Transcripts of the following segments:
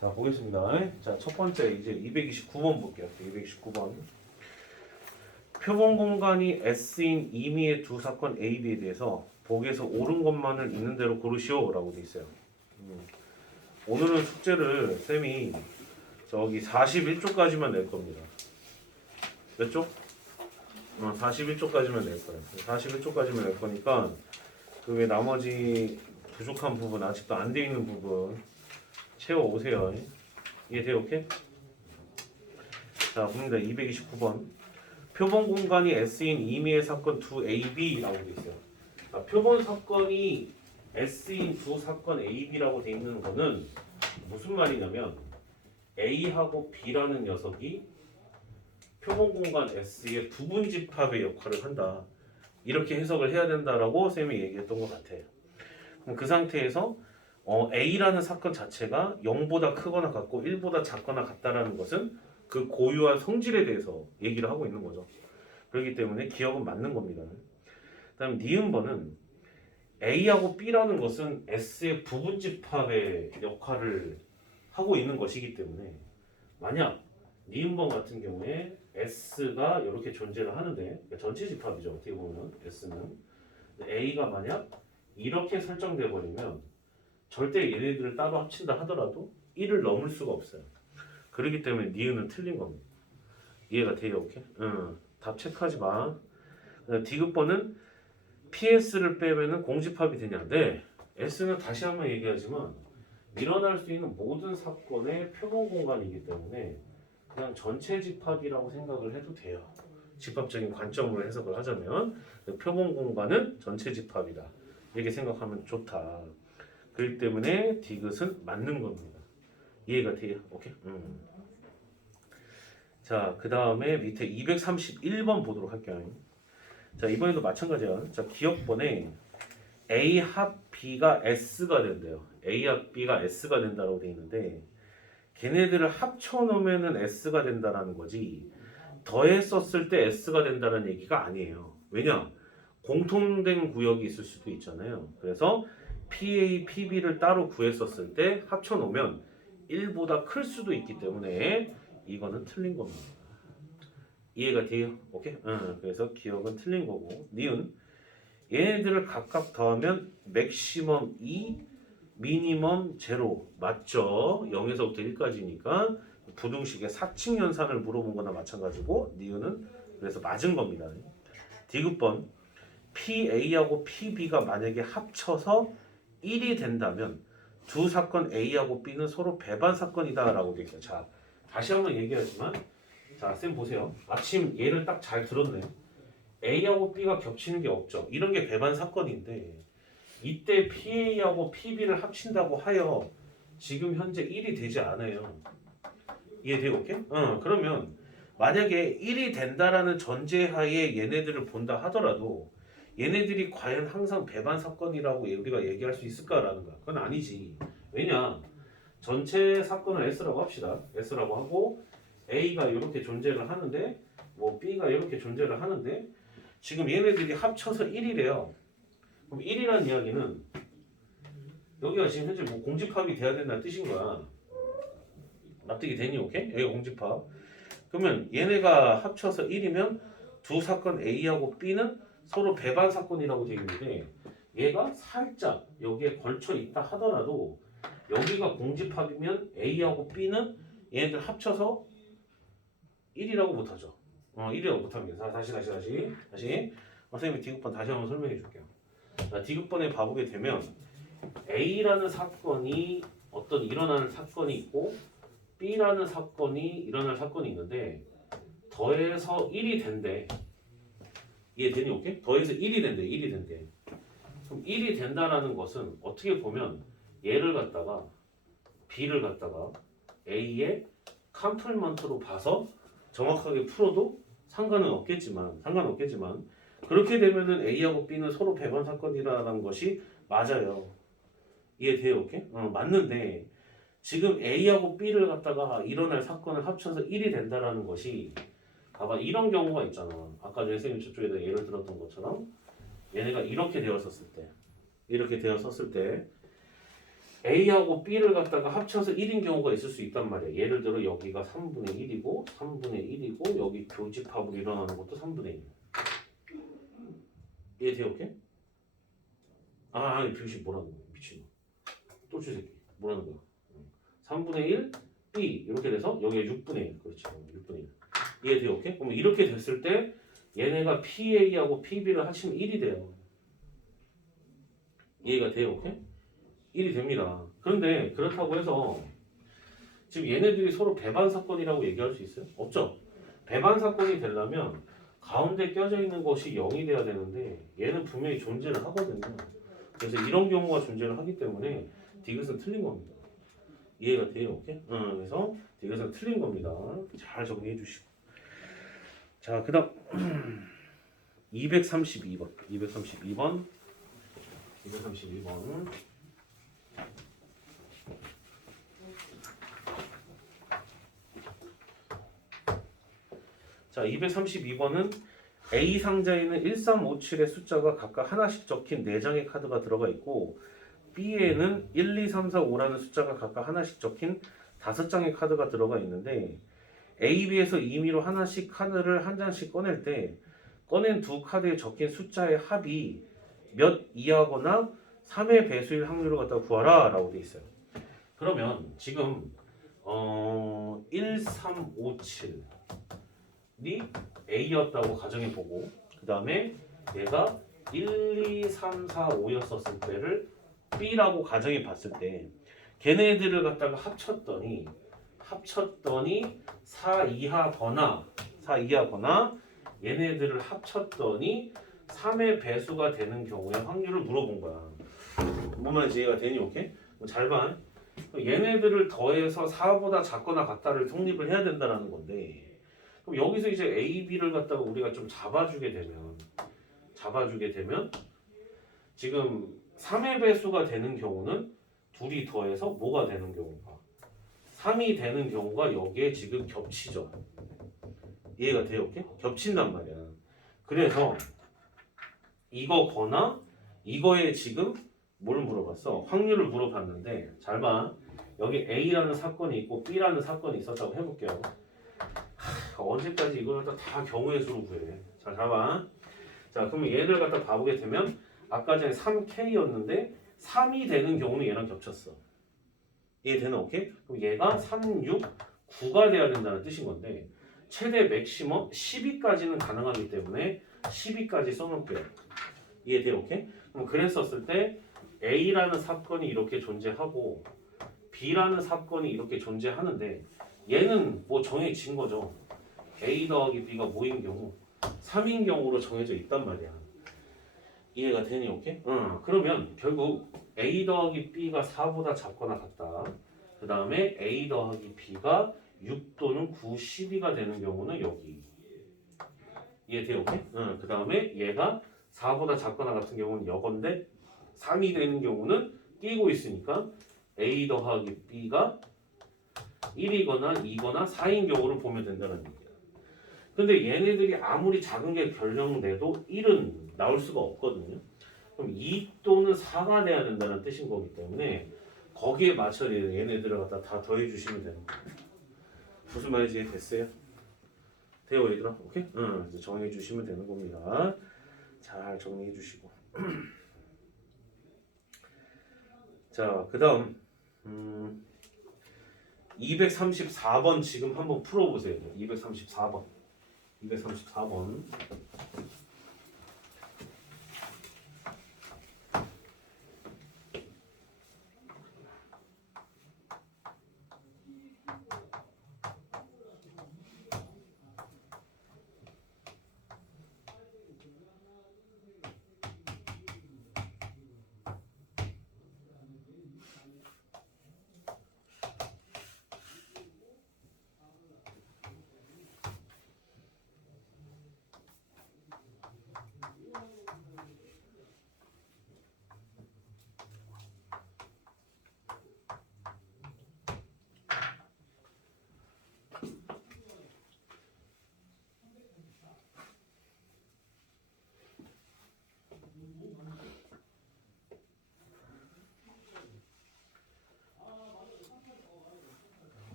자, 보겠습니다. 자, 첫 번째 이제 229번 볼게요. 229번. 표본 공간이 S인 임의의 두 사건 A, B에 대해서 보기에서 옳은 것만을 있는 대로 고르시오라고 돼 있어요. 오늘은 숙제를 쌤이 저기 41쪽까지만 낼 겁니다. 몇 쪽? 41쪽까지만 낼 거예요. 41쪽까지만 낼 거니까 그 외 나머지 부족한 부분, 아직도 안 돼 있는 부분 채워 오세요. 이해돼요? 오케이? 자, 봅니다. 229번. 표본 공간이 S인 임의의 사건 2AB라고 돼 있어요. 자, 표본 사건이 S인 두 사건 AB라고 돼 있는 거는 무슨 말이냐면 A하고 B라는 녀석이 표본 공간 S의 부분 집합의 역할을 한다. 이렇게 해석을 해야 된다라고 쌤이 얘기했던 것 같아요. 그럼 그 상태에서 A라는 사건 자체가 0보다 크거나 같고 1보다 작거나 같다라는 것은 그 고유한 성질에 대해서 얘기를 하고 있는 거죠. 그렇기 때문에 기억은 맞는 겁니다. 그다음 니은번은 A하고 B라는 것은 S의 부분 집합의 역할을 하고 있는 것이기 때문에 만약 니은번 같은 경우에 S가 이렇게 존재를 하는데 그러니까 전체 집합이죠. 어떻게 보면 S는 A가 만약 이렇게 설정돼 버리면 절대 얘네들을 따로 합친다 하더라도 1을 넘을 수가 없어요. 그렇기 때문에 니은은 틀린 겁니다. 이해가 돼요? 오케이? 답 체크하지 마. 디귿번은 PS를 빼면은 공집합이 되냐? 네. S는 다시 한번 얘기하지만 일어날 수 있는 모든 사건의 표본 공간이기 때문에 그냥 전체 집합이라고 생각을 해도 돼요. 집합적인 관점으로 해석을 하자면 표본 공간은 전체 집합이다. 이렇게 생각하면 좋다. 그렇기 때문에 디귿은 맞는 겁니다. 이해가 돼요? 오케이? 자, 그 다음에 밑에 231번 보도록 할게요. 자, 이번에도 마찬가지야. 자, 기억번에 A 합 B가 S가 된대요. A 합 B가 S가 된다고 돼 있는데 걔네들을 합쳐 놓으면은 S가 된다라는 거지 더했었을 때 S가 된다는 얘기가 아니에요. 왜냐? 공통된 구역이 있을 수도 있잖아요. 그래서 PA, PB를 따로 구했었을 때 합쳐 놓으면 1보다 클 수도 있기 때문에 이거는 틀린 겁니다. 이해가 돼요? 오케이? 그래서 기억은 틀린 거고 니은 얘네들을 각각 더하면 맥시멈 2, 미니멈 0 맞죠? 0에서부터 1까지니까 부등식의 사칙 연산을 물어본 거나 마찬가지고 니은은 그래서 맞은 겁니다. 디귿번 PA하고 PB가 만약에 합쳐서 1이 된다면 두 사건 A하고 B는 서로 배반 사건이다라고 되어 있어요. 자, 다시 한번 얘기하지만 자, 쌤 보세요. 마침 얘를 딱 잘 들었네요. A하고 B가 겹치는 게 없죠. 이런 게 배반 사건인데 이때 PA하고 PB를 합친다고 하여 지금 현재 1이 되지 않아요. 이해돼요? 오케이? 그러면 만약에 1이 된다라는 전제하에 얘네들을 본다 하더라도 얘네들이 과연 항상 배반 사건이라고 우리가 얘기할 수 있을까라는 거야. 그건 아니지. 왜냐? 전체 사건을 S라고 합시다. S라고 하고 A가 이렇게 존재를 하는데 뭐 B가 이렇게 존재를 하는데 지금 얘네들이 합쳐서 1이래요. 그럼 1이라는 이야기는 여기가 지금 현재 뭐 공집합이 돼야 된다는 뜻인 거야. 납득이 되니? 오케이? 여기가 공집합. 그러면 얘네가 합쳐서 1이면 두 사건 A하고 B는 서로 배반 사건이라고 되어 있는데 얘가 살짝 여기에 걸쳐 있다 하더라도 여기가 공집합이면 A하고 B는 얘네들 합쳐서 1이라고 못하죠. 1이라고 못합니다. 다시. 선생님이 디귿번 다시 한번 설명해 줄게요. 디귿번에 봐보게 되면 A라는 사건이 어떤 일어나는 사건이 있고 B라는 사건이 일어날 사건이 있는데 더해서 1이 된대. 이해되니? 오케이? 더해서 1이 된대. 그럼 1이 된다라는 것은 어떻게 보면 얘를 갖다가 B를 갖다가 A의 컴플리먼트로 봐서 정확하게 풀어도 상관은 없겠지만 그렇게 되면은 A하고 B는 서로 배반 사건이라는 것이 맞아요. 이해돼요? 오케이? 맞는데 지금 A하고 B를 갖다가 일어날 사건을 합쳐서 1이 된다라는 것이 봐봐 이런 경우가 있잖아. 아까 선생님 저쪽에다 예를 들었던 것처럼 얘네가 이렇게 되었었을 때 A하고 B를 갖다가 합쳐서 1인 경우가 있을 수 있단 말이야. 예를 들어 여기가 3분의 1이고 3분의 1이고 여기 교집합으로 일어나는 것도 3분의 1. 이해돼요? 오케이? 아니 교집 뭐라는 거야 미친놈. 또추 새끼 뭐라는 거야. 3분의 1 B 이렇게 돼서 여기가 6분의 1. 그렇지 6분의 1. 이해돼요? 오케이? 그럼 이렇게 됐을 때 얘네가 PA하고 PB를 합치면 1이 돼요. 이해가 돼요? 오케이? 1이 됩니다. 그런데 그렇다고 해서 지금 얘네들이 서로 배반 사건이라고 얘기할 수 있어요? 없죠? 배반 사건이 되려면 가운데 껴져 있는 것이 0이 돼야 되는데 얘는 분명히 존재를 하거든요. 그래서 이런 경우가 존재를 하기 때문에 디귿은 틀린 겁니다. 이해가 돼요? 오케이? 그래서 디귿은 틀린 겁니다. 잘 정리해 주시고. 자, 그 다음 232번. 232번. 자, 232번은 A 상자에는 1357의 숫자가 각각 하나씩 적힌 4장의 카드가 들어가 있고 B에는 1, 2, 3, 4, 5라는 숫자가 각각 하나씩 적힌 5장의 카드가 들어가 있는데 A, B에서 임의로 하나씩 카드를 한 장씩 꺼낼 때 꺼낸 두 카드에 적힌 숫자의 합이 몇 이하거나 3의 배수일 확률을 갖다 구하라 라고 돼 있어요. 그러면 지금 1357이 A였다고 가정해보고 그 다음에 얘가 1, 2, 3, 4, 5였었을 때를 B라고 가정해 봤을 때 걔네들을 갖다가 합쳤더니 4 이하거나 얘네들을 합쳤더니 3의 배수가 되는 경우의 확률을 물어본 거야. 뭔 말인지 이해가 되니? 오케이? 잘 봐. 얘네들을 더해서 4보다 작거나 같다를 성립을 해야 된다는 건데 그럼 여기서 이제 A, B를 갖다가 우리가 좀 잡아주게 되면 지금 3의 배수가 되는 경우는 둘이 더해서 뭐가 되는 경우가 3이 되는 경우가 여기에 지금 겹치죠. 이해가 돼요? 오케이? 겹친단 말이야. 그래서 이거거나 이거에 지금 뭘 물어봤어? 확률을 물어봤는데 잘 봐. 여기 A라는 사건이 있고 B라는 사건이 있었다고 해볼게요. 언제까지 이걸 갖다 다 경우의 수로 구해. 자, 봐. 자, 그러면 얘를 갖다 봐보게 되면 아까 전에 3K였는데 3이 되는 경우는 얘랑 겹쳤어. 이해되나? 오케이? 그럼 얘가 3, 6, 9가 돼야 된다는 뜻인 건데 최대 맥시멈 12까지는 가능하기 때문에 12까지 써놓을게요. 이해돼요? 오케이? 그럼 그랬었을 때 A라는 사건이 이렇게 존재하고 B라는 사건이 이렇게 존재하는데 얘는 뭐 정해진 거죠. A 더하기 B가 뭐인 경우 3인 경우로 정해져 있단 말이야. 이해가 되니? 오케이? 그러면 결국 A 더하기 B가 4보다 작거나 같다. 그 다음에 A 더하기 B가 6 또는 9, 12가 되는 경우는 여기. 이해돼요? 오케이? 그 다음에 얘가 4보다 작거나 같은 경우는 여건데 3이 되는 경우는 끼고 있으니까 A 더하기 B가 1이거나 2거나 4인 경우를 보면 된다는 얘기야. 근데 얘네들이 아무리 작은 게 결정돼도 1은 나올 수가 없거든요. 그럼 2 또는 4가 돼야 된다는 뜻인 거기 때문에 거기에 맞춰 얘네들을 갖다 다 더해 주시면 되는 거예요. 무슨 말인지 됐어요? 돼요 얘들아? 오케이? 이제 정해 주시면 되는 겁니다. 잘 정리해 주시고. 자, 그 다음 234번 지금 한번 풀어보세요. 234번.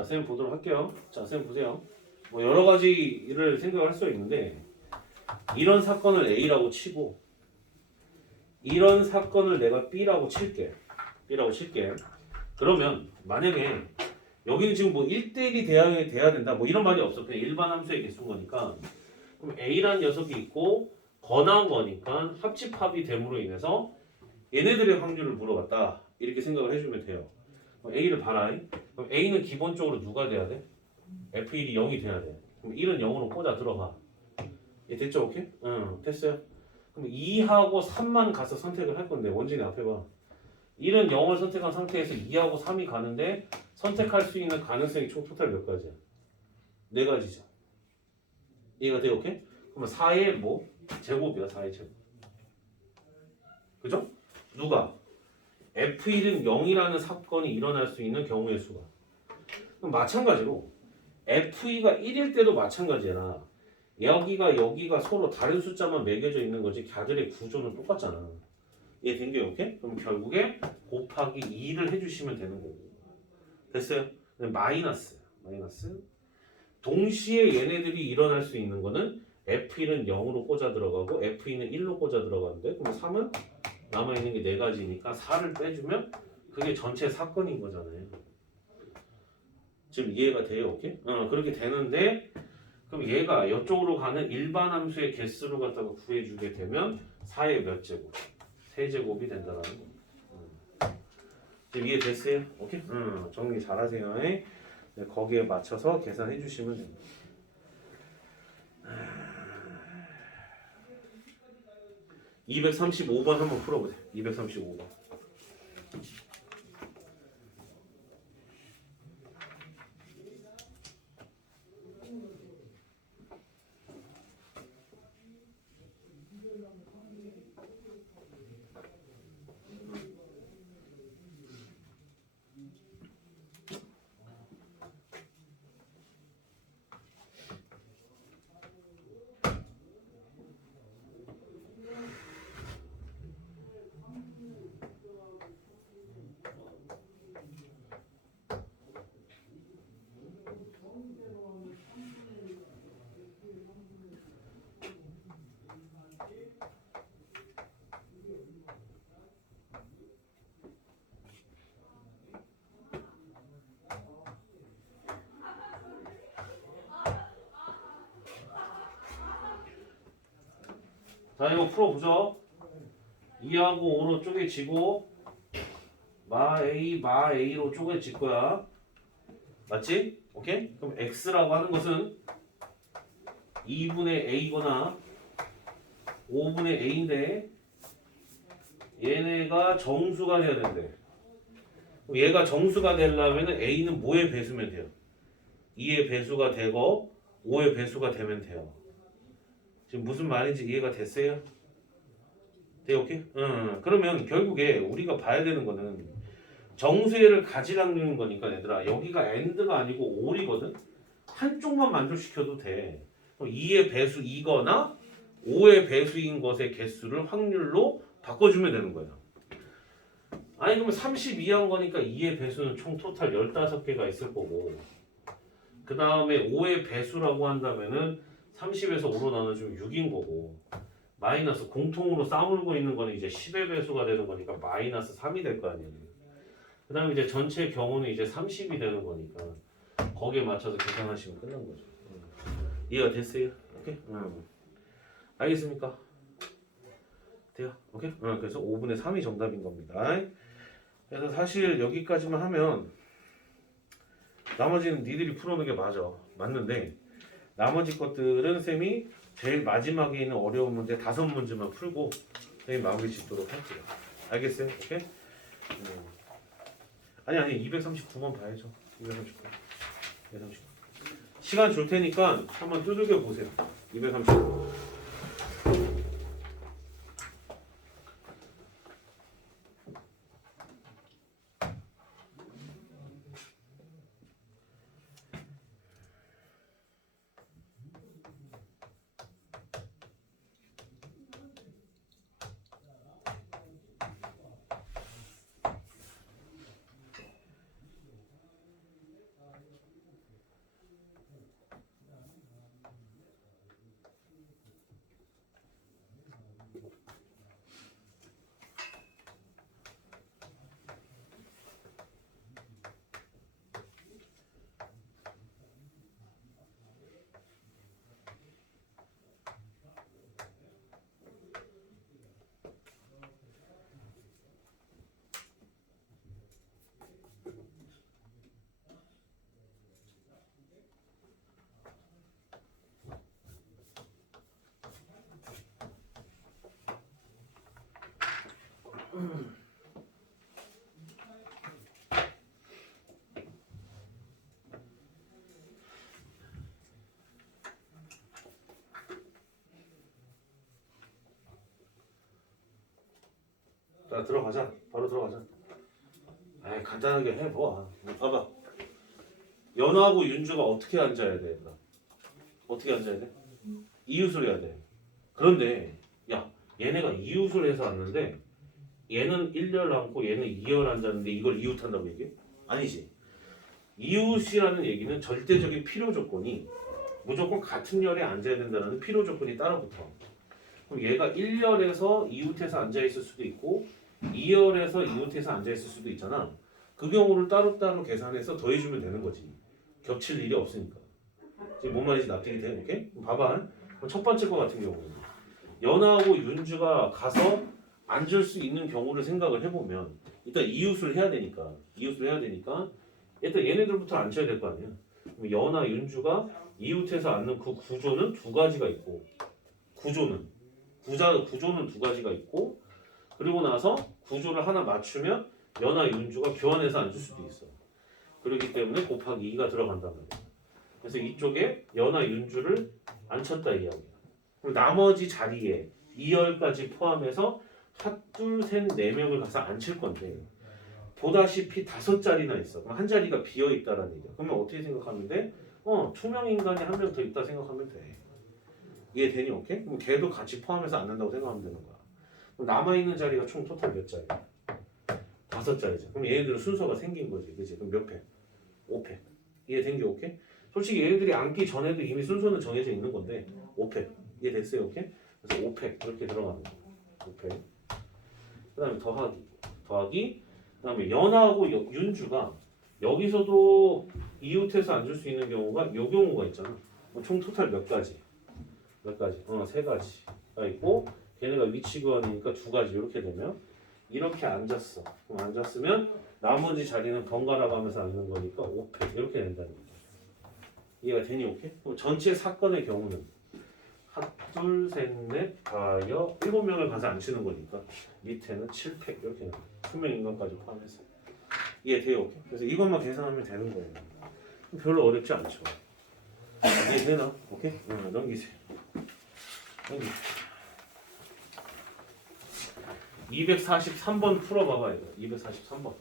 자, 쌤 보도록 할게요. 자, 쌤 보세요. 뭐 여러 가지를 생각할 수 있는데 이런 사건을 A라고 치고 이런 사건을 내가 B라고 칠게. B라고 칠게. 그러면 만약에 여기는 지금 뭐 1대1이 돼야 된다. 뭐 이런 말이 없어. 그냥 일반 함수의 개수인 거니까. 그럼 A라는 녀석이 있고 건한 거니까 합집합이 됨으로 인해서 얘네들의 확률을 물어봤다. 이렇게 생각을 해주면 돼요. 그럼 A를 봐라. 그럼 A는 기본적으로 누가 돼야 돼? F1이 0이 돼야 돼. 그럼 1은 0으로 꽂아 들어가. 얘 됐죠? 오케이? 응, 됐어요. 그럼 2하고 3만 가서 선택을 할 건데 원진이 앞에 봐. 1은 0을 선택한 상태에서 2하고 3이 가는데 선택할 수 있는 가능성이 총 토탈 몇 가지야? 4가지죠. 이해가 돼요? 오케이? 그러면 4의 뭐? 제곱이야. 4의 제곱. 그죠? 누가? F1은 0이라는 사건이 일어날 수 있는 경우의 수가. 그럼 마찬가지로 F2가 1일 때도 마찬가지야. 여기가 서로 다른 숫자만 매겨져 있는 거지 걔들의 구조는 똑같잖아. 이해된 게 오케이? 그럼 결국에 곱하기 2를 해주시면 되는 거고. 됐어요? 마이너스. 동시에 얘네들이 일어날 수 있는 거는 F1은 0으로 꽂아 들어가고 F2는 1로 꽂아 들어가는데 그럼 3은 남아있는 게 4가지니까 4를 빼주면 그게 전체 사건인 거잖아요. 지금 이해가 돼요? 오케이? 그렇게 되는데 그럼 얘가 이쪽으로 가는 일반 함수의 개수를 갖다가 구해주게 되면 4의 몇 제곱? 3제곱이 된다는 거. 지금 이해됐어요? 오케이? 정리 잘하세요. 네, 거기에 맞춰서 계산해 주시면 됩니다. 235번 한번 풀어보세요. 235번. 자, 이거 풀어보죠. 2하고 5로 쪼개지고 마 A로 쪼개질 거야. 맞지? 오케이? 그럼 X라고 하는 것은 2분의 A거나 5분의 A인데 얘네가 정수가 돼야 된대. 얘가 정수가 되려면 A는 뭐의 배수면 돼요? 2의 배수가 되고 5의 배수가 되면 돼요. 지금 무슨 말인지 이해가 됐어요? 네, 오케이? 그러면 결국에 우리가 봐야 되는 거는 정수의를 가지라는 거니까 얘들아 여기가 AND가 아니고 OR이거든? 한쪽만 만족시켜도 돼. 2의 배수 2거나 5의 배수인 것의 개수를 확률로 바꿔주면 되는 거야. 아니 그러면 32한 거니까 2의 배수는 총 토탈 15개가 있을 거고 그 다음에 5의 배수라고 한다면은 30에서 5로 나눠주면 6인 거고 마이너스 공통으로 싸물고 있는 거는 이제 10의 배수가 되는 거니까 마이너스 3이 될 거 아니에요. 그 다음에 이제 전체 경우는 이제 30이 되는 거니까 거기에 맞춰서 계산하시면 끝난 거죠. 이해가 됐어요? 오케이? 알겠습니까? 돼요? 오케이? 그래서 5분의 3이 정답인 겁니다. 그래서 사실 여기까지만 하면 나머지는 니들이 풀어놓은 게 맞는데 나머지 것들은 쌤이 제일 마지막에 있는 어려운 문제 5문제만 풀고 쌤이 마무리 짓도록 할게요. 알겠어요? 오케이? 아니 239번 봐야죠. 239. 시간 줄 테니까 한번 두들겨 보세요. 239. 자, 들어가자. 바로 들어가자. 아, 간단하게 해봐. 봐봐. 연하고 윤주가 어떻게 앉아야 돼? 얘들아? 어떻게 앉아야 돼? 이웃을 해야 돼. 그런데 야, 얘네가 이웃을 해서 앉는데 얘는 1열 앉고 얘는 2열 앉았는데 이걸 이웃한다고 얘기해? 아니지. 이웃이라는 얘기는 절대적인 필요 조건이 무조건 같은 열에 앉아야 된다는 필요 조건이 따라붙어. 그럼 얘가 1열에서 이웃해서 앉아 있을 수도 있고 2열에서 이웃해서 앉아 있을 수도 있잖아. 그 경우를 따로따로 계산해서 더해주면 되는 거지. 겹칠 일이 없으니까. 지금 뭔 말인지 납득이 돼? 오케이? 그럼 봐봐. 첫 번째 거 같은 경우는 연하하고 윤주가 가서 앉을 수 있는 경우를 생각을 해보면 일단 이웃을 해야 되니까 일단 얘네들부터 앉혀야 될 거 아니야. 그럼 연하, 윤주가 이웃해서 앉는 그 구조는 두 가지가 있고 구조는 두 가지가 있고 그리고 나서 구조를 하나 맞추면 연하, 윤주가 교환해서 앉을 수도 있어. 그렇기 때문에 곱하기 2가 들어간단 말이야. 그래서 이쪽에 연하, 윤주를 앉혔다 이 이야기야. 그리고 나머지 자리에 2열까지 포함해서 하나, 둘, 셋, 네 명을 가서 앉힐 건데 보다시피 5자리나 있어. 그럼 한 자리가 비어 있다라는 얘기야. 그러면 어떻게 생각하면 돼? 투명 인간이 한 명 더 있다 생각하면 돼. 이해되니? 오케이? 그럼 걔도 같이 포함해서 앉는다고 생각하면 되는 거야. 그럼 남아있는 자리가 총 토탈 몇 자리야? 5자리죠. 그럼 얘네들은 순서가 생긴 거지. 그치? 그럼 몇 팩? 5팩. 이해된 게 오케이? 솔직히 얘네들이 앉기 전에도 이미 순서는 정해져 있는 건데 5팩. 이해됐어요? 오케이? 그래서 5팩 이렇게 들어가는 거야. 5팩. 그 다음에 더하기 그 다음에 연하하고 윤주가 여기서도 이웃해서 앉을 수 있는 경우가 요 경우가 있잖아. 총 토탈 몇 가지? 3가지가 있고 걔네가 위치 교환이니까 2가지 이렇게 되면 이렇게 앉았어. 그럼 앉았으면 나머지 자리는 번갈아 가면서 앉는 거니까 5팩 이렇게 된다는 거야. 이해가 되니? 오케이? 그럼 전체 사건의 경우는 하나, 둘, 셋, 넷, 다여 7명을 가서 앉히는 거니까 밑에는 7팩 이렇게 나와. 투명 인간까지 포함해서. 이해돼요? 오케이? 그래서 이것만 계산하면 되는 거예요. 별로 어렵지 않죠. 이해되나? 오케이? 넘기세요. 243번 풀어봐봐 이거. 243번.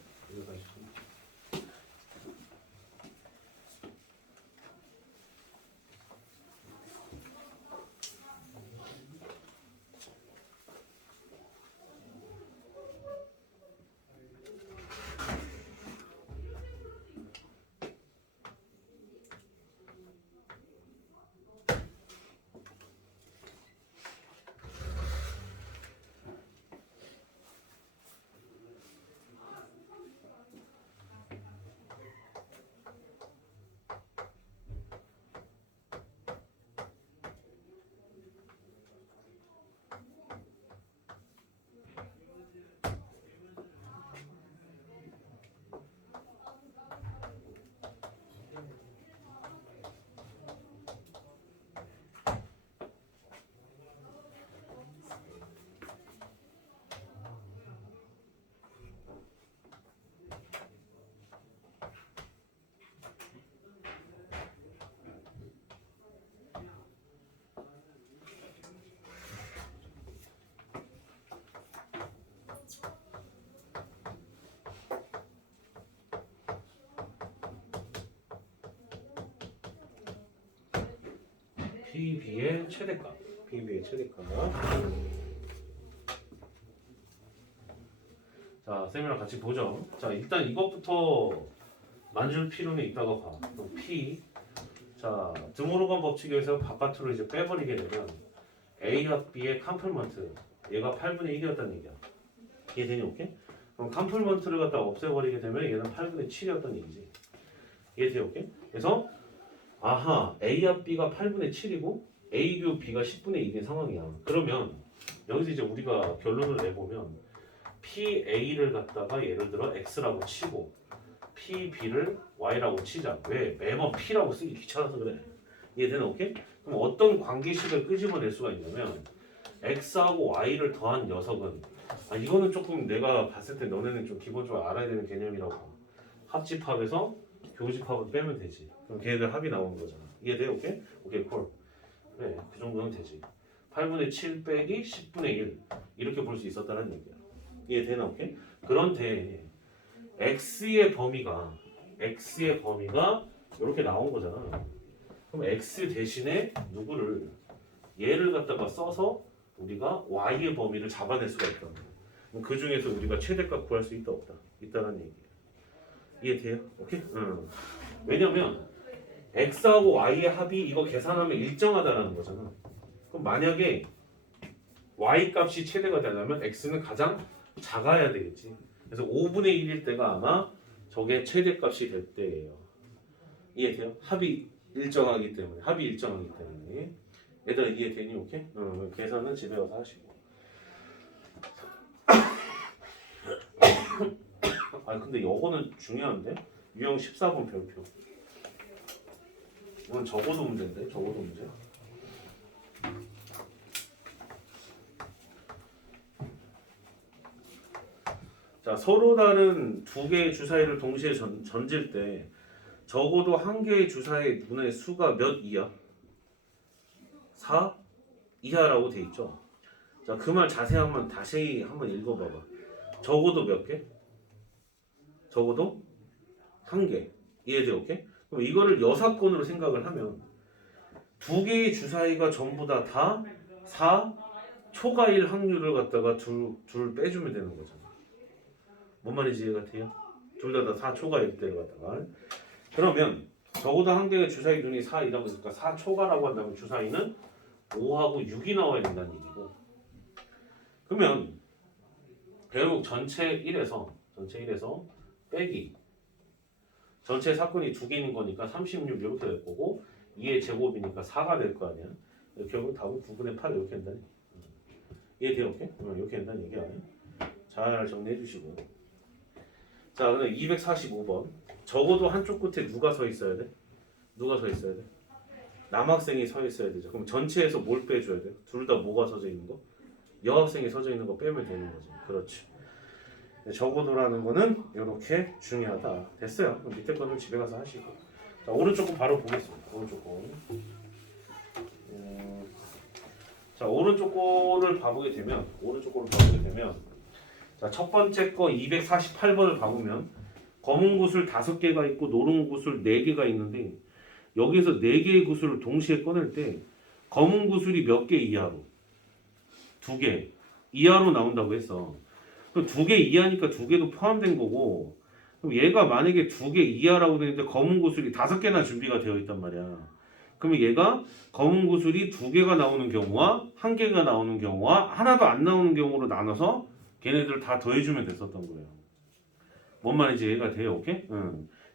PB의 최대값. 자, 쌤이랑 같이 보죠. 자, 일단 이것부터 만질 필요는 있다고 봐. 그럼 P. 자, 드모르건 법칙에 의해서 바깥으로 이제 빼버리게 되면 A와 B의 컴플먼트. 얘가 8분의 1이었다는 얘기야. 이해되니? 오케이? 그럼 컴플먼트를 갖다 없애버리게 되면 얘는 8분의 7이었다는 얘기지. 이해돼요? 오케이? 그래서 아하, A와 B가 8분의 7이고 A 교 B가 10분의 1인 상황이야. 그러면 여기서 이제 우리가 결론을 내보면 PA를 갖다가 예를 들어 X라고 치고 PB를 Y라고 치자. 왜? 매번 P라고 쓰기 귀찮아서 그래. 이해되나? 오케이? 그럼 어떤 관계식을 끄집어낼 수가 있냐면 X하고 Y를 더한 녀석은 이거는 조금 내가 봤을 때 너네는 좀 기본적으로 알아야 되는 개념이라고. 합집합에서 교집합을 빼면 되지. 그럼 걔네들 합이 나오는 거잖아. 이해돼? 오케이? 오케이 콜. 그래 그 정도는 되지. 8분의 7 빼기 10분의 1 이렇게 볼 수 있었다는 얘기야. 이해되나? 오케이? 그런데 x의 범위가 이렇게 나온 거잖아. 그럼 x 대신에 누구를 얘를 갖다가 써서 우리가 y의 범위를 잡아낼 수가 있다. 그럼 그 중에서 우리가 최대값 구할 수 있다 없다? 있다는 얘기야. 이해돼요? 오케이? 왜냐면 x하고 y의 합이 이거 계산하면 일정하다라는 거잖아. 그럼 만약에 y 값이 최대가 되려면 x는 가장 작아야 되겠지. 그래서 5분의 1일 때가 아마 저게 최대값이 될 때예요. 이해돼요? 합이 일정하기 때문에. 얘들아 이해되니? 오케이? 계산은 집에 와서 하시고. 근데 이거는 중요한데? 유형 14번 별표. 이건 적어도 문제인데? 적어도 문제. 자, 서로 다른 두 개의 주사위를 동시에 던질 때 적어도 한 개의 주사위 분의 수가 몇 이하? 4 이하라고 돼 있죠. 자, 그 말 다시 한번 읽어봐봐. 적어도 몇 개? 적어도 한 개. 이해돼? 오케이? 그럼 이거를 여사건으로 생각을 하면 두 개의 주사위가 전부 다 4 초과일 확률을 갖다가 둘 빼주면 되는 거잖아. 뭔 말인지 이해가 돼요? 둘 다 4 초과일 때를 갖다가. 그러면 적어도 한 개의 주사위 눈이 4이라고 했으니까 4 초과라고 한다면 주사위는 5하고 6이 나와야 된다는 얘기고. 그러면 결국 전체 1에서 빼기 전체 사건이 두 개인 거니까 36 이렇게 될 거고 2의 제곱이니까 4가 될 거 아니야. 결국 답은 9분의 8 이렇게 된다니. 이해돼요? 오케이? 이렇게 된다는 얘기 아니야? 잘 정리해 주시고. 자, 그럼 245번. 적어도 한쪽 끝에 누가 서 있어야 돼? 남학생이 서 있어야 되죠. 그럼 전체에서 뭘 빼줘야 돼? 둘 다 뭐가 서져 있는 거? 여학생이 서져 있는 거 빼면 되는 거지. 그렇지. 적어도라는 거는 이렇게 중요하다. 됐어요. 그럼 밑에 거는 집에 가서 하시고. 자, 오른쪽 거 바로 보겠습니다. 오른쪽 거. 자, 오른쪽 거를 봐보게 되면 자, 첫 번째 거 248번을 봐보면 검은 구슬 5개가 있고 노란 구슬 4개가 있는데 여기서 4개의 구슬을 동시에 꺼낼 때 검은 구슬이 몇 개 이하로? 2개 이하로 나온다고 했어. 그럼 2개 이하니까 2개도 포함된 거고, 그럼 얘가 만약에 2개 이하라고 되는데 검은 구슬이 5개나 준비가 되어 있단 말이야. 그러면 얘가 검은 구슬이 2개가 나오는 경우와 1개가 나오는 경우와 하나도 안 나오는 경우로 나눠서 걔네들을 다 더해주면 됐었던 거예요. 뭔 말인지 이해가 돼요? 오케이?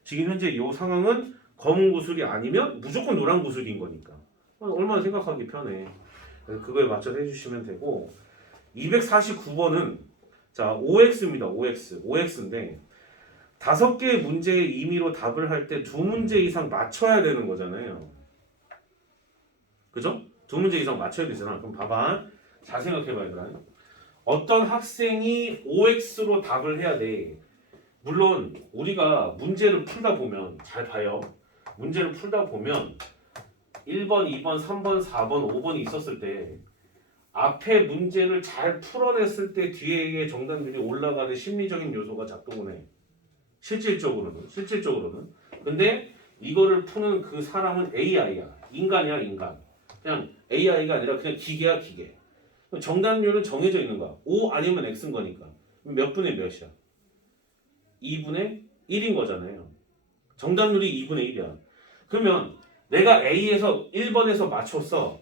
지금 현재 이 상황은 검은 구슬이 아니면 무조건 노란 구슬인 거니까 얼마나 생각하기 편해. 그거에 맞춰서 해주시면 되고. 249번은 자, OX입니다. OX인데 5개의 문제의 임의로 답을 할 때 2문제 이상 맞춰야 되는 거잖아요. 그죠? 2문제 이상 맞춰야 되잖아. 그럼 봐봐. 잘 생각해봐 얘들아. 어떤 학생이 OX로 답을 해야 돼. 물론 우리가 문제를 풀다 보면 잘 봐요. 문제를 풀다 보면 1번, 2번, 3번, 4번, 5번이 있었을 때 앞에 문제를 잘 풀어냈을 때 뒤에 정답률이 올라가는 심리적인 요소가 작동을 해. 실질적으로는. 근데 이거를 푸는 그 사람은 AI야. 인간이야, 인간. 그냥 AI가 아니라 그냥 기계야, 기계. 정답률은 정해져 있는 거야. O 아니면 X인 거니까. 몇 분의 몇이야? 2분의 1인 거잖아요. 정답률이 2분의 1이야. 그러면 내가 A에서 1번에서 맞췄어.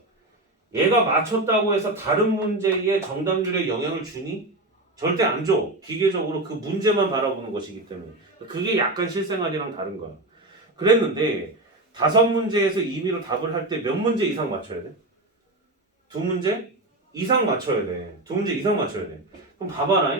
얘가 맞췄다고 해서 다른 문제의 정답률에 영향을 주니? 절대 안 줘. 기계적으로 그 문제만 바라보는 것이기 때문에. 그게 약간 실생활이랑 다른 거야. 그랬는데 5문제에서 임의로 답을 할 때 몇 문제 이상 맞춰야 돼? 2문제 이상 맞춰야 돼. 2문제 이상 맞춰야 돼. 그럼 봐봐라.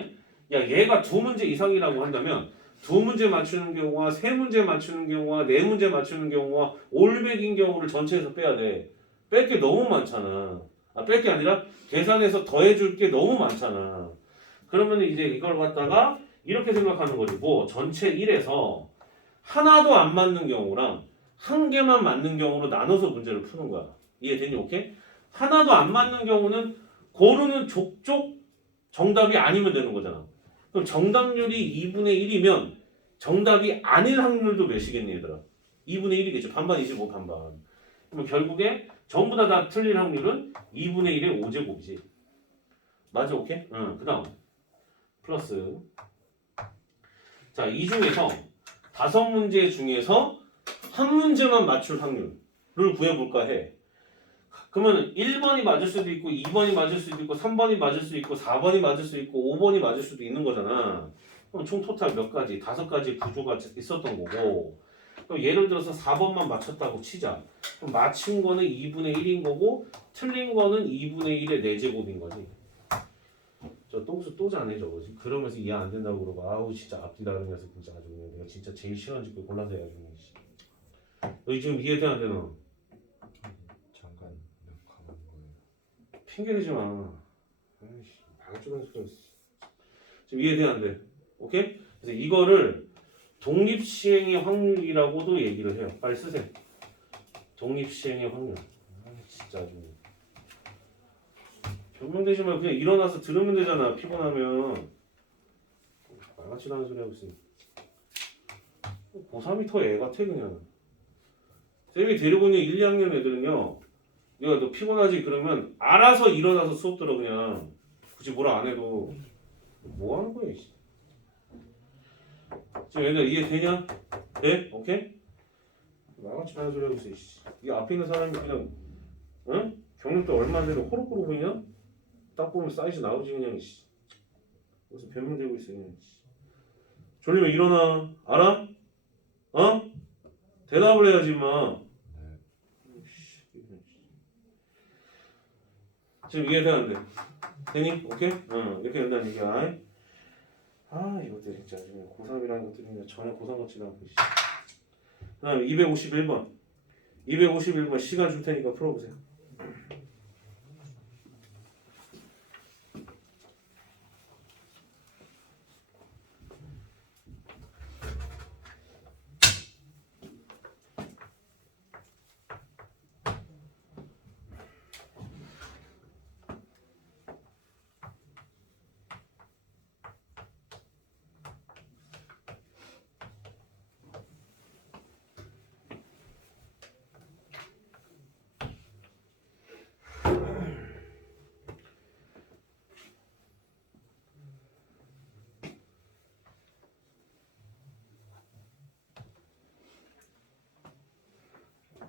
야, 얘가 2문제 이상이라고 한다면 2문제 맞추는 경우와 3문제 맞추는 경우와 4문제 맞추는 경우와 올백인 경우를 전체에서 빼야 돼. 뺄 게 너무 많잖아. 뺄 게 아니라 계산해서 더해줄 게 너무 많잖아. 그러면 이제 이걸 갖다가 이렇게 생각하는 거지. 뭐 전체 1에서 하나도 안 맞는 경우랑 한 개만 맞는 경우로 나눠서 문제를 푸는 거야. 이해되니? 오케이? 하나도 안 맞는 경우는 고르는 족족 정답이 아니면 되는 거잖아. 그럼 정답률이 2분의 1이면 정답이 아닐 확률도 몇이겠니 얘들아? 2분의 1이겠죠. 반반 25 반반. 그럼 결국에 전부 다 틀릴 확률은 2분의 1의 5제곱이지. 맞아, 오케이? 응, 그 다음 플러스. 자, 이 중에서 5문제 중에서 한 문제만 맞출 확률을 구해볼까 해. 그러면 1번이 맞을 수도 있고 2번이 맞을 수도 있고 3번이 맞을 수도 있고 4번이 맞을 수도 있고 5번이 맞을 수도 있는 거잖아. 그럼 총 토탈 몇 가지? 5가지 구조가 있었던 거고. 그럼 예를 들어서 4번만 맞췄다고 치자. 그럼 맞춘 거는 2분의 1인 거고 틀린 거는 2분의 1의 4제곱인 거지. 저 똥수 또 자네 저거. 그러면서 이해 안 된다고 그러고 아우 진짜 앞뒤 다른 녀석 진짜 아주 그냥 내가 진짜 제일 싫어하는 거 골라서 해야지. 너 지금 이해돼 안 되나? 잠깐 가는 거예요. 핑계대지 마. 아이씨, 나가주는 소리. 지금 이해돼 안 돼? 오케이? 그래서 이거를 독립시행의 확률이라고도 얘기를 해요. 빨리 쓰세요. 독립시행의 확률. 아, 진짜 아주. 변명되지 말고 그냥 일어나서 들으면 되잖아. 피곤하면. 나같지도 않은 소리 하고 있으니. 고3이 더 애 같아 그냥. 쌤이 데리고 있는 1, 2학년 애들은요. 야, 너 피곤하지? 그러면 알아서 일어나서 수업 들어 그냥. 굳이 뭐라 안 해도. 뭐 하는 거야? 지금 얘들 이해되냐? 네? 오케이? 나같이 하는 소리 하고 있어. 이 앞에 있는 사람이 그냥 응? 경력도 얼마 안 되는 호로호로 보이냐? 딱 보면 사이즈 나오지 그냥. 무슨 변명 되고 있어 그냥. 졸리면 일어나. 알아? 어? 대답을 해야지 마. 지금 이해돼 안 돼? 되니? 오케이? 응, 이렇게 된다는 얘기야. 아, 이것들 진짜 고3이라는 것들이 그냥 전혀 고3 같지도 않고. 그 다음에 251번. 251번 시간 줄 테니까 풀어보세요.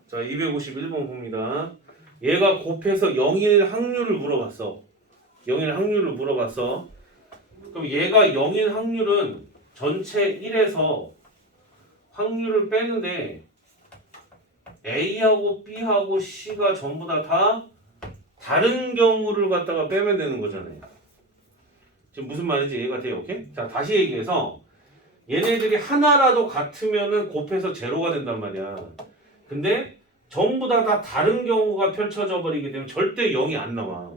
자, 251번 봅니다. 얘가 곱해서 0일 확률을 물어봤어. 0일 확률을 물어봤어. 그럼 얘가 0일 확률은 전체 1에서 확률을 빼는데 A하고 B하고 C가 전부 다 다른 경우를 갖다가 빼면 되는 거잖아요. 지금 무슨 말인지 이해가 돼요? 오케이? 자, 다시 얘기해서 얘네들이 하나라도 같으면은 곱해서 제로가 된단 말이야. 근데 전부 다 다른 경우가 펼쳐져 버리게 되면 절대 0이 안 나와.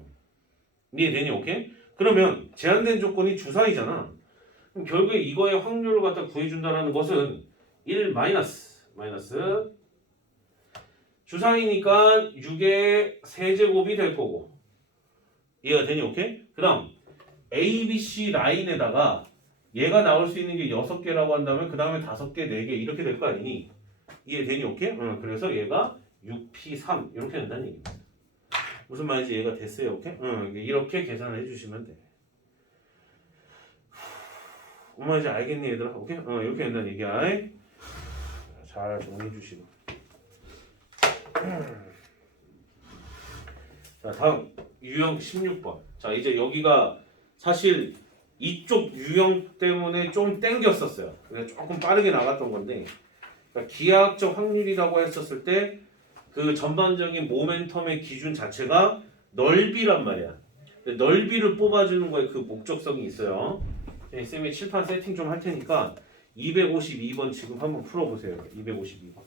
이해되니? 오케이? 그러면 제한된 조건이 주사위잖아. 그럼 결국에 이거의 확률을 갖다 구해준다는 것은 1 마이너스 주사위니까 6의 세제곱이 될 거고. 이해가 되니? 오케이? 그 다음 A, B, C 라인에다가 얘가 나올 수 있는 게 6개라고 한다면 그 다음에 5개, 4개 이렇게 될 거 아니니? 이해되니? 오케이? 응, 그래서 얘가 6P3 이렇게 된다는 얘기입니다. 무슨 말인지 이해가 됐어요? 오케이? 응, 이렇게 계산을 해주시면 돼. 무슨 말인지 알겠니 얘들아? 오케이? 응, 이렇게 된다는 얘기야. 잘 정리해 주시고. 자, 다음 유형 16번. 자, 이제 여기가 사실 이쪽 유형 때문에 좀 땡겼었어요. 그래서 조금 빠르게 나갔던 건데, 그러니까 기하학적 확률이라고 했었을 때 그 전반적인 모멘텀의 기준 자체가 넓이란 말이야. 넓이를 뽑아주는 거에 그 목적성이 있어요. 쌤이 칠판 세팅 좀 할 테니까 252번 지금 한번 풀어보세요. 252번.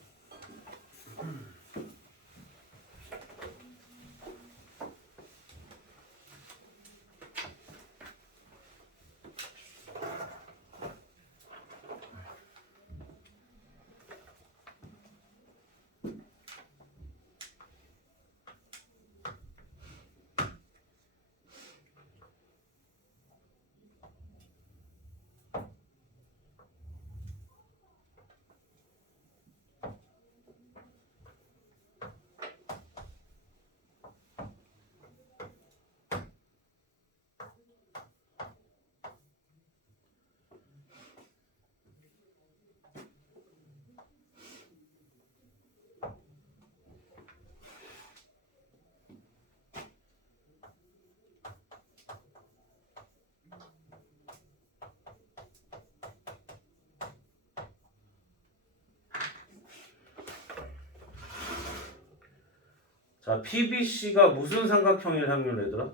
자, PBC가 무슨 삼각형일 확률 얘들아?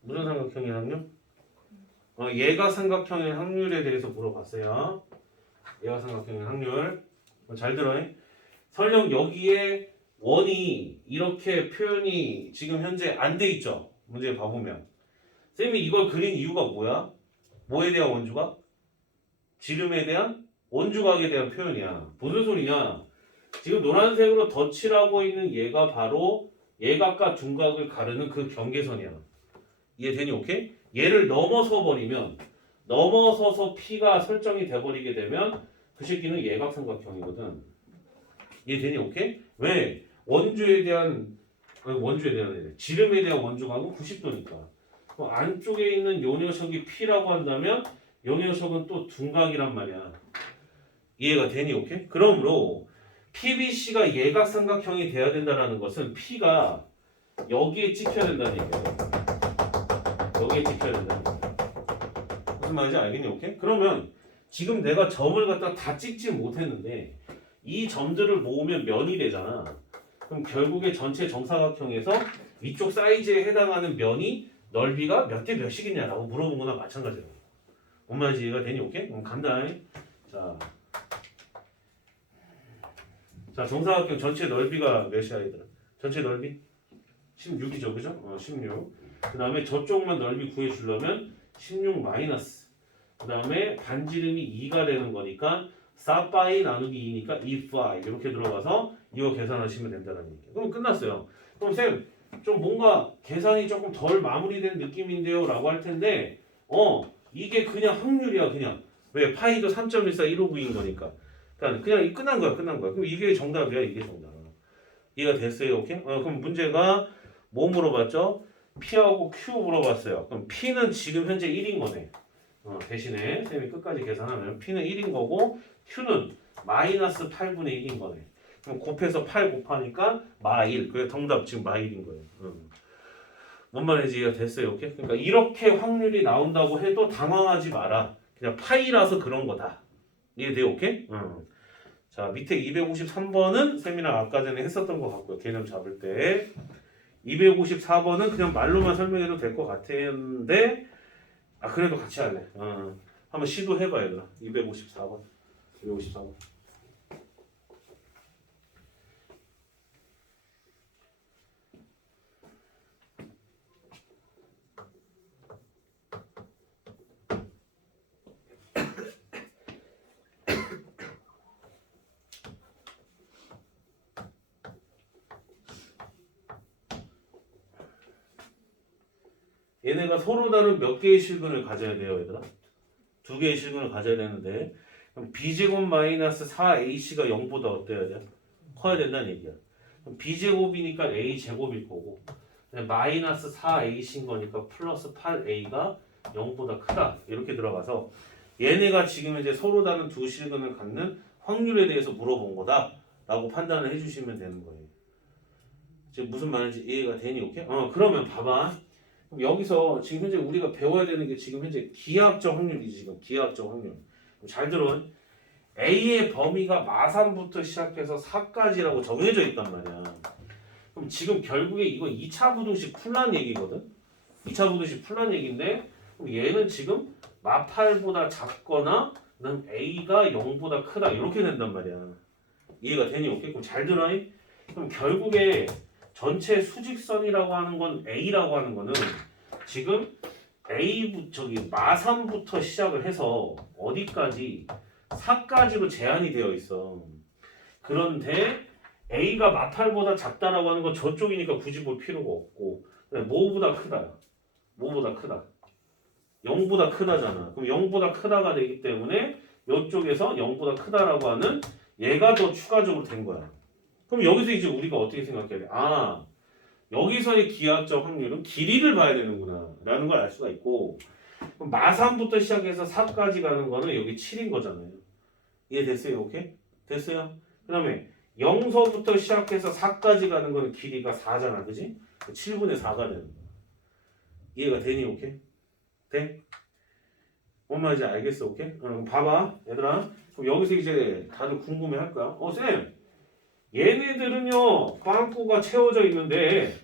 무슨 삼각형일 확률? 얘가 삼각형일 확률에 대해서 물어봤어요. 얘가 삼각형일 확률. 잘 들어. 설령 여기에 원이 이렇게 표현이 지금 현재 안 돼 있죠. 문제 봐보면. 쌤이 이걸 그린 이유가 뭐야? 뭐에 대한 원주각? 지름에 대한 원주각에 대한 표현이야. 무슨 소리냐? 지금 노란색으로 덧칠하고 있는 얘가 바로 예각과 둔각을 가르는 그 경계선이야. 이해되니? 오케이? 얘를 넘어서 버리면 넘어서서 P가 설정이 돼버리게 되면 그 새끼는 예각삼각형이거든. 이해되니? 오케이? 왜? 원주에 대한 지름에 대한 원주각은 90도니까. 안쪽에 있는 요 녀석이 P라고 한다면 요 녀석은 또 둔각이란 말이야. 이해가 되니? 오케이? 그러므로 PBC가 예각삼각형이 돼야 된다는 것은 P가 여기에 찍혀야 된다는 얘기야. 여기에 찍혀야 된다는 얘기야. 무슨 말인지 알겠니? 오케이? 그러면 지금 내가 점을 갖다 다 찍지 못했는데 이 점들을 모으면 면이 되잖아. 그럼 결국에 전체 정사각형에서 위쪽 사이즈에 해당하는 면이 넓이가 몇 대 몇이겠냐라고 물어본 거나 마찬가지라고. 뭔 말인지 이해가 되니? 오케이? 간단히. 자, 정사각형 전체 넓이가 몇이야 얘들아? 전체 넓이? 16이죠, 그죠? 16. 그 다음에 저쪽만 넓이 구해주려면 16 마이너스. 그 다음에 반지름이 2가 되는 거니까 4파이 나누기 2니까 2파이 이렇게 들어가서 이거 계산하시면 된다는 얘기예요. 그럼 끝났어요. 그럼 쌤, 좀 뭔가 계산이 조금 덜 마무리된 느낌인데요 라고 할 텐데 이게 그냥 확률이야. 그냥 왜? 파이도 3.14 159인 거니까. 그러니까 그냥 끝난 거야. 그럼 이게 정답이야. 이게 정답. 이해가 됐어요? 오케이? 그럼 문제가 뭐 물어봤죠? P하고 Q 물어봤어요. 그럼 P는 지금 현재 1인 거네. 대신에 쌤이 끝까지 계산하면 P는 1인 거고 Q는 마이너스 8분의 1인 거네. 그럼 곱해서 8 곱하니까 마1. 그게 정답 지금 마1인 거예요. 뭔 말인지 이해가 됐어요? 오케이? 그러니까 이렇게 확률이 나온다고 해도 당황하지 마라. 그냥 파이라서 그런 거다. 이해돼요? 오케이? 자, 밑에 253번은 쌤이랑 아까 전에 했었던 것 같고요. 개념 잡을 때. 254번은 그냥 말로만 설명해도 될 것 같은데 그래도 같이 할래. 한번 시도해봐 얘들아. 254번. 254번. 얘네가 서로 다른 몇 개의 실근을 가져야 돼요, 얘들아? 2개의 실근을 가져야 되는데 그럼 b제곱 마이너스 4ac가 0보다 어때야 돼? 커야 된다는 얘기야. 그럼 b제곱이니까 a제곱일 거고 마이너스 4ac인 거니까 플러스 8a가 0보다 크다. 이렇게 들어가서 얘네가 지금 이제 서로 다른 두 실근을 갖는 확률에 대해서 물어본 거다 라고 판단을 해주시면 되는 거예요. 지금 무슨 말인지 이해가 되니? 오케이? 그러면 봐봐. 그럼 여기서 지금 현재 우리가 배워야 되는 게 지금 현재 기하학적 확률이지. 지금 기하학적 확률. 잘 들어. A의 범위가 마3부터 시작해서 4까지라고 정해져 있단 말이야. 그럼 지금 결국에 이거 2차 부등식 풀란 얘기거든. 2차 부등식 풀란 얘기인데 그럼 얘는 지금 마8보다 작거나 는 A가 0보다 크다 이렇게 된단 말이야. 이해가 되니? 오케이? 그럼 잘 들어. 그럼 결국에 전체 수직선이라고 하는 건 A라고 하는 거는 지금 마3부터 시작을 해서 어디까지 4까지로 제한이 되어 있어. 그런데 A가 마8보다 작다라고 하는 건 저쪽이니까 굳이 볼 필요가 없고 뭐보다 크다. 뭐보다 크다. 0보다 크다잖아. 그럼 0보다 크다가 되기 때문에 이쪽에서 0보다 크다라고 하는 얘가 더 추가적으로 된 거야. 그럼 여기서 이제 우리가 어떻게 생각해야 돼? 여기서의 기하학적 확률은 길이를 봐야 되는구나 라는 걸 알 수가 있고 그럼 마3부터 시작해서 4까지 가는 거는 여기 7인 거잖아요. 이해됐어요? 오케이? 됐어요? 그 다음에 0서부터 시작해서 4까지 가는 거는 길이가 4잖아. 그지? 7분의 4가 되는 거야. 이해가 되니? 오케이? 돼? 뭔 말인지 알겠어? 오케이? 봐봐 얘들아. 그럼 여기서 이제 다들 궁금해 할 거야. 쌤! 얘네들은요 빵꾸가 채워져 있는데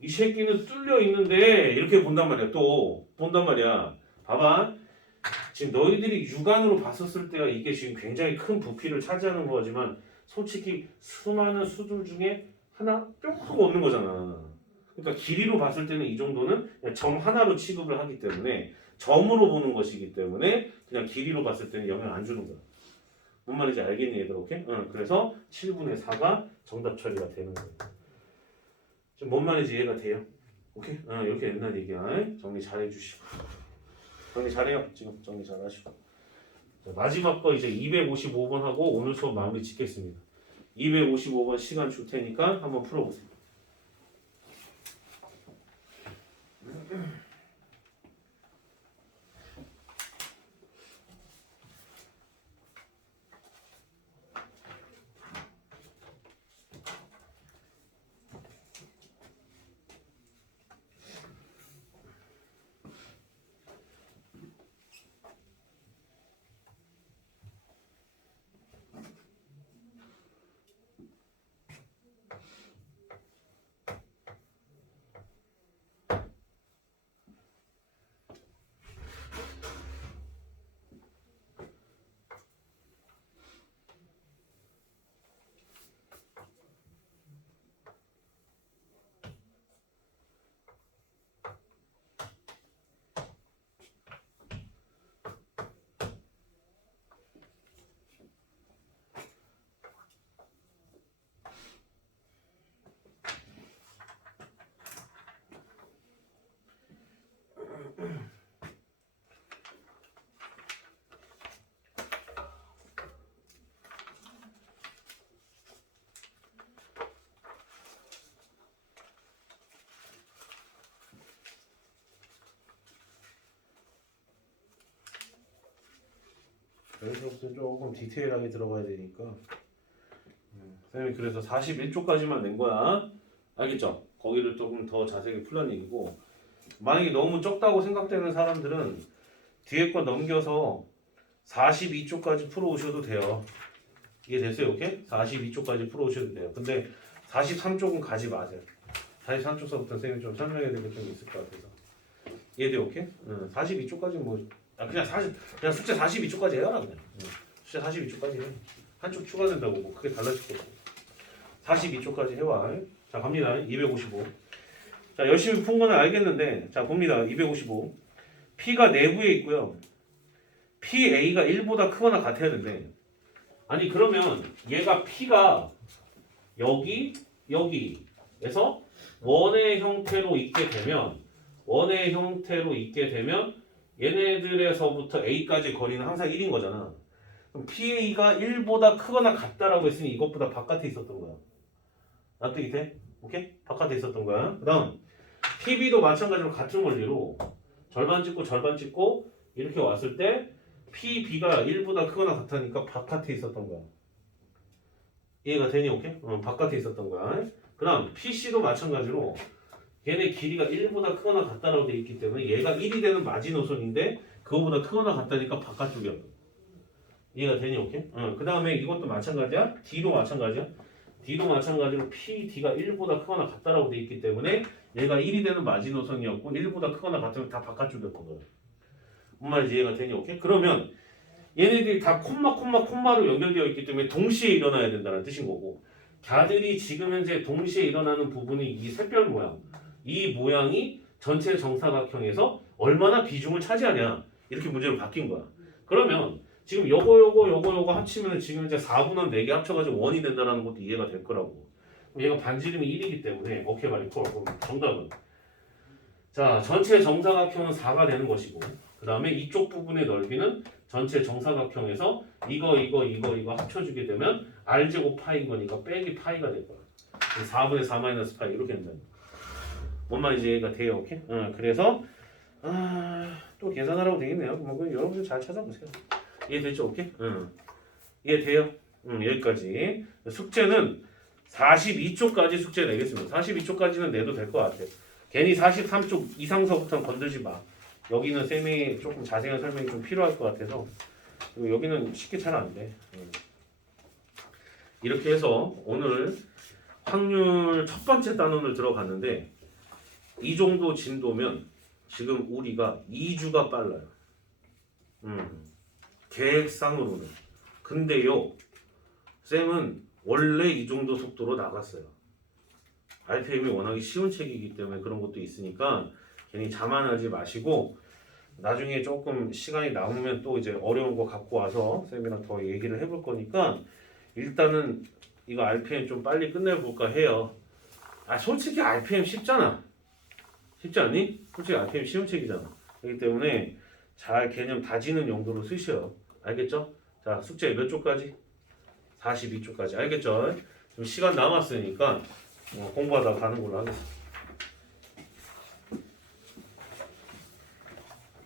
이 새끼는 뚫려 있는데 이렇게 본단 말이야. 또 본단 말이야. 봐봐. 지금 너희들이 육안으로 봤었을 때가 이게 지금 굉장히 큰 부피를 차지하는 거지만 솔직히 수많은 수들 중에 하나 뿅 하고 없는 거잖아. 그러니까 길이로 봤을 때는 이 정도는 그냥 점 하나로 취급을 하기 때문에 점으로 보는 것이기 때문에 그냥 길이로 봤을 때는 영향 안 주는 거야. 뭔 말인지 알겠니 얘들 오케이? 응, 그래서 7분의 4가 정답 처리가 되는 거야. 지금 뭔 말인지 이해가 돼요? 오케이? 이렇게 된다는 얘기야. 정리 잘 해주시고 정리 잘해요. 지금 정리 잘 하시고 자, 마지막 거 이제 255번 하고 오늘 수업 마무리 짓겠습니다. 255번 시간 줄 테니까 한번 풀어보세요. 여기서부터 조금 디테일하게 들어가야 되니까 선생님이 그래서 41쪽까지만 낸 거야. 알겠죠? 거기를 조금 더 자세히 풀란 얘기고 만약에 너무 적다고 생각되는 사람들은 뒤에 거 넘겨서 42쪽까지 풀어오셔도 돼요. 이해됐어요? 오케이? 42쪽까지 풀어오셔도 돼요. 근데 43쪽은 가지 마세요. 43쪽서부터 선생님이 좀 설명해야 될 게 좀 있을 것 같아서 이해돼요? 오케이? 42쪽까지 뭐 그냥 숙제 42쪽까지 해라 그냥. 숙제 42쪽까지 해. 한쪽 추가된다고 뭐 크게 달라질 거 없고 42쪽까지 해와. 자 갑니다. 255. 자 열심히 푼 거는 알겠는데 자 봅니다. 255. P가 내부에 있고요. PA가 1보다 크거나 같아야 된대. 아니 그러면 얘가 P가 여기에서 원의 형태로 있게 되면 얘네들에서부터 A까지 거리는 항상 1인 거잖아. 그럼 PA가 1보다 크거나 같다라고 했으니 이것보다 바깥에 있었던 거야. 납득이 돼? 오케이? 바깥에 있었던 거야. 그 다음 PB도 마찬가지로 같은 원리로 절반 찍고 이렇게 왔을 때 PB가 1보다 크거나 같으니까 바깥에 있었던 거야. 이해가 되니? 오케이? 바깥에 있었던 거야. 그 다음 PC도 마찬가지로 얘네 길이가 1보다 크거나 같다라고 돼 있기 때문에 얘가 1이 되는 마지노선인데 그거보다 크거나 같다니까 바깥쪽이었던 거야. 이해가 되니? 오케이? 그 다음에 이것도 마찬가지야. D도 마찬가지로 PD가 1보다 크거나 같다라고 돼 있기 때문에 얘가 1이 되는 마지노선이었고 1보다 크거나 같으면 다 바깥쪽이었던 거야. 뭔 말인지 이해가 되니? 오케이? 그러면 얘네들이 다 콤마로 연결되어 있기 때문에 동시에 일어나야 된다는 뜻인 거고 걔들이 지금 현재 동시에 일어나는 부분이 이 샛별 모양 이 모양이 전체 정사각형에서 얼마나 비중을 차지하냐 이렇게 문제로 바뀐 거야. 그러면 지금 요거 합치면 지금 이제 4분의 4개 합쳐가지고 원이 된다는 것도 이해가 될 거라고. 얘가 반지름이 1이기 때문에 오케이 말이고 그럼 정답은 자 전체 정사각형은 4가 되는 것이고 그 다음에 이쪽 부분의 넓이는 전체 정사각형에서 이거 합쳐주게 되면 r제곱 파이인 거니까 빼기 파이가 될 거야. 4분의 4 마이너스 파이 이렇게 된다. 뭔 말인지 이해가 돼요? 오케이? 그래서 또 계산하라고 되겠네요. 뭐 여러분들 잘 찾아보세요. 이해됐죠? 오케이? 이해돼요? 여기까지. 숙제는 42쪽까지 숙제 내겠습니다. 42쪽까지는 내도 될 것 같아요. 괜히 43쪽 이상서부터는 건들지 마. 여기는 쌤이 조금 자세한 설명이 좀 필요할 것 같아서 그리고 여기는 쉽게 잘 안 돼. 이렇게 해서 오늘 확률 첫 번째 단원을 들어갔는데 이 정도 진도면 지금 우리가 2주가 빨라요. 계획상으로는. 근데요, 쌤은 원래 이 정도 속도로 나갔어요. RPM이 워낙에 쉬운 책이기 때문에 그런 것도 있으니까 괜히 자만하지 마시고 나중에 조금 시간이 남으면 또 이제 어려운 거 갖고 와서 쌤이랑 더 얘기를 해볼 거니까 일단은 이거 RPM 좀 빨리 끝내볼까 해요. 아 솔직히 RPM 쉽잖아. 쉽지 않니? 솔직히 RPM 쉬운 책이잖아. 그렇기 때문에 잘 개념 다지는 용도로 쓰셔요. 알겠죠? 자 숙제 몇 쪽까지? 42쪽까지. 알겠죠? 좀 시간 남았으니까 공부하다 가는 걸로 하겠습니다.